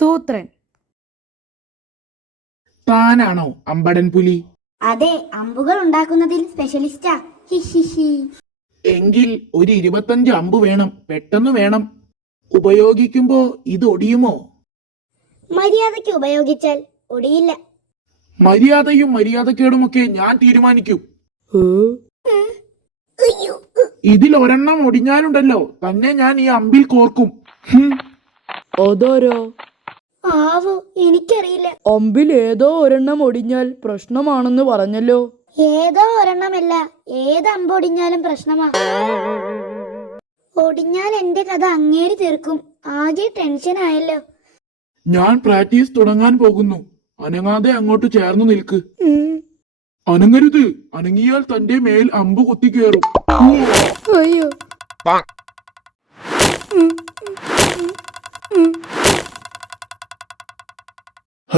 സൂത്രൻ. താനാണോ അമ്പടൻ പുലി? അതെ, അമ്പുകൾ ഉണ്ടാക്കുന്നതിൽ സ്പെഷ്യലിസ്റ്റാ. ഹിഹിഹി. എങ്കിൽ ഒരു 25 അമ്പ് വേണം, പെട്ടെന്ന് വേണം. ഉപയോഗിക്കുമ്പോ ഇത് ഒടിയുമോ? മര്യാദയ്ക്ക് ഉപയോഗിച്ചാൽ ഒടിയില്ല. മര്യാദയും മര്യാദക്കേടുമൊക്കെ ഞാൻ തീരുമാനിക്കും. ഇതിൽ ഒരെണ്ണം ഒടിഞ്ഞാലുണ്ടല്ലോ തന്നെ ഞാൻ ഈ അമ്പിൽ കോർക്കും. അതാരോ? ആവോ, എനിക്കറിയില്ല. അമ്പിൽ ഏതോ ഒരെണ്ണം ഒടിഞ്ഞാൽ പ്രശ്നമാണെന്ന് പറഞ്ഞല്ലോ. ഏതോ ഒരെണ്ണമല്ല, ഏത് അമ്പൊടിഞ്ഞാലും പ്രശ്നമാ. ഒടിഞ്ഞാൽ എന്റെ കഥ അങ്ങേര് തീർക്കും. ആകെ ടെൻഷനായല്ലോ. ഞാൻ പ്രാക്ടീസ് തുടങ്ങാൻ പോകുന്നു. അനങ്ങാതെ അങ്ങോട്ട് ചേർന്ന് നിൽക്ക്. അനങ്ങരുത്, അനങ്ങിയാൽ തന്റെ മേൽ അമ്പ് കുത്തിക്കേറും. അയ്യോ.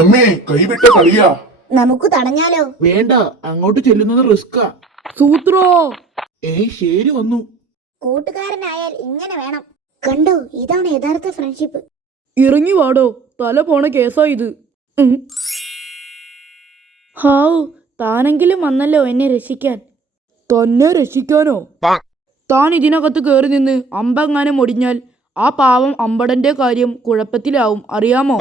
അമ്മേ, കൈവിട്ട കളിയാ. നമുക്ക് തടഞ്ഞാലോ? വേണ്ട, അങ്ങോട്ട് ചെല്ലുന്നത് റിസ്കാ. സൂത്രോ. ശരി വന്നു. കൂട്ടുകാരനായാൽ ഇങ്ങനെ വേണം. കണ്ടോ, ഇതാണ് യഥാർത്ഥ ഫ്രണ്ട്ഷിപ്പ്. ഇറങ്ങി വാടോ, തല പോണ കേസാ ഇത്. ഹാവു, താനെങ്കിലും വന്നല്ലോ എന്നെ രക്ഷിക്കാൻ. തന്നെ രക്ഷിക്കാനോ? താൻ ഇതിനകത്ത് കയറി നിന്ന് അമ്പെങ്ങാനും ഒടിഞ്ഞാൽ ആ പാവം അമ്പടന്റെ കാര്യം കുഴപ്പത്തിലാവും, അറിയാമോ?